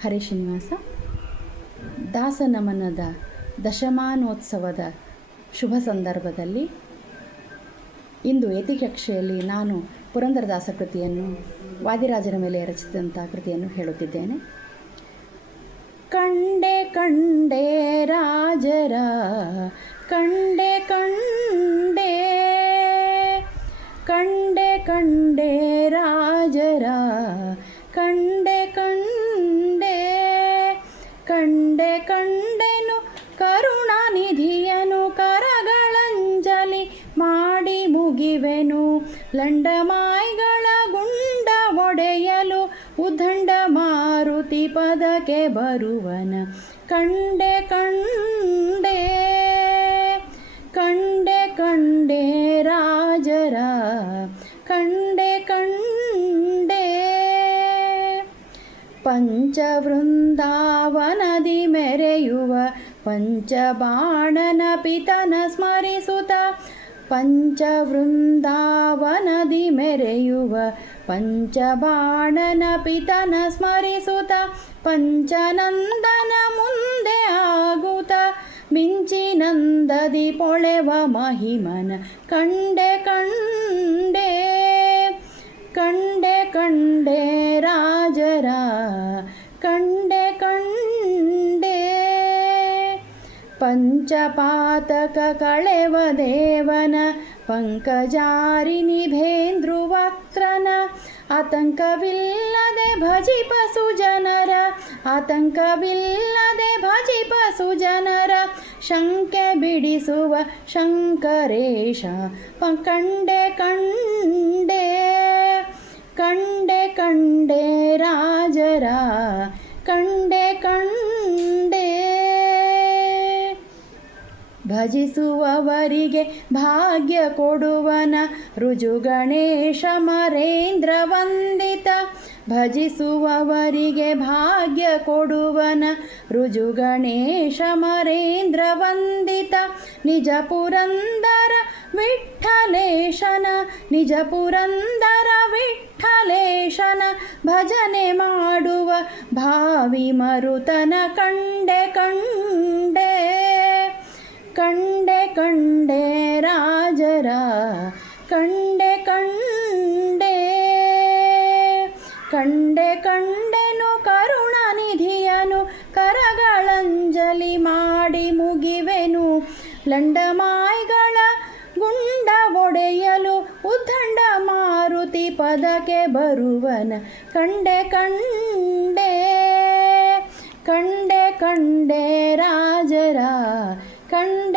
ಹರೇ ಶ್ರೀನಿವಾಸ. ದಾಸನಮನದ ದಶಮಾನೋತ್ಸವದ ಶುಭ ಸಂದರ್ಭದಲ್ಲಿ ಇಂದು ಯತಿಕಕ್ಷೆಯಲ್ಲಿ ನಾನು ಪುರಂದರದಾಸ ಕೃತಿಯನ್ನು ವಾದಿರಾಜರ ಮೇಲೆ ರಚಿಸಿದಂಥ ಕೃತಿಯನ್ನು ಹೇಳುತ್ತಿದ್ದೇನೆ. ಕಂಡೆ ಕಂಡೆ ರಾಜರ ಕಂಡೆ ಕಂಡೆ ಕಂಡೆ ಕಂಡೆ ರಾಜರ ಕಂಡೆ ಕಂಡೆ ಕಂಡೆ ಕಂಡೆನು ಕರುಣಾನಿಧಿಯನು ಕರಗಳಂಜಲಿ ಮಾಡಿ ಮುಗಿವೆನು ಲಂಡಮಾಯ್ಗಳ ಗುಂಡ ಒಡೆಯಲು ಉದ್ದಂಡ ಮಾರುತಿ ಪದಕ್ಕೆ ಬರುವನ ಕಂಡೆ ಕಂಡೆ ಕಂಡೆ ಕಂಡೆ ರಾಜರ ಕಂಡೆ ಕಂಡೆ ಪಂಚವೃಂದಾವನದಿ ಮೆರೆಯುವ ಪಂಚಬಾಣನ ಪಿತನ ಸ್ಮರಿಸುತ್ತ ಪಂಚವೃಂದಾವನದಿ ಮೆರೆಯುವ ಪಂಚಬಾಣನ ಪಿತನ ಸ್ಮರಿಸುತ್ತ ಪಂಚನಂದನ ಮುಂದೆ ಆಗುತ್ತ ಮಿಂಚಿನಂದದಿ ಪೊಳೆವ ಮಹಿಮನ ಕಂಡೆ ಕಂಡೆ ಕಂಡೆ ಕಂಡೆ ರಾಜರ ಕಂಡೆ ಕಂಡೆ ಪಂಚಪಾತಕ ಕಳೆವ ದೇವನ ಪಂಕಜಾರಿಣಿ ಭೇಂದ್ರುವಕ್ತ್ರನ ಆತಂಕವಿಲ್ಲದೆ ಭಜಿಪ ಸುಜನರ ಆತಂಕವಿಲ್ಲದೆ ಭಜಿಪ ಸುಜನರ ಶಂಕೆ ಬಿಡಿಸುವ ಶಂಕರೇಶ ಕಂಡೆ ಕಂಡೆ ಕಂಡೆ ಕಂಡೆ ರಾಜರ ಕಂಡೆ ಕಂಡೆ ಭಜಿಸುವವರಿಗೆ ಭಾಗ್ಯ ಕೊಡುವನ ರುಜು ಗಣೇಶ ಮರೇಂದ್ರ ವಂದಿತ ಭಜಿಸುವವರಿಗೆ ಭಾಗ್ಯ ಕೊಡುವನ ರುಜು ಗಣೇಶ ಮರೇಂದ್ರ ವಂದಿತ ನಿಜ ಪುರಂದರ ವಿಠ್ಠಲೇಶನ ನಿಜ ಪುರಂದರ ವಿಠ್ಠಲೇಶನ ಭಜನೆ ಮಾಡುವ ಭಾವಿ ಮರುತನ ಕಂಡೆ ಕಂಡೆ ಕಂಡೆ ಕಂಡೆ ರಾಜರ ಕಂಡೆ ಕಂಡೆ ಕಂಡೆ ಕಂಡೆನು ಕರುಣಾನಿಧಿಯನು ಕರಗಳಂಜಲಿ ಮಾಡಿ ಮುಗಿವೆನು ಲಂಡಮಾಯ್ಗಳ ಗುಂಡ ಒಡೆಯಲು ಉದ್ದಂಡ ಮಾರುತಿ ಪದಕ್ಕೆ ಬರುವನ ಕಂಡೆ ಕಂಡೆ ಕಂಡೆ ಕಂಡೆ ರಾಜರ ಕಂಡೆ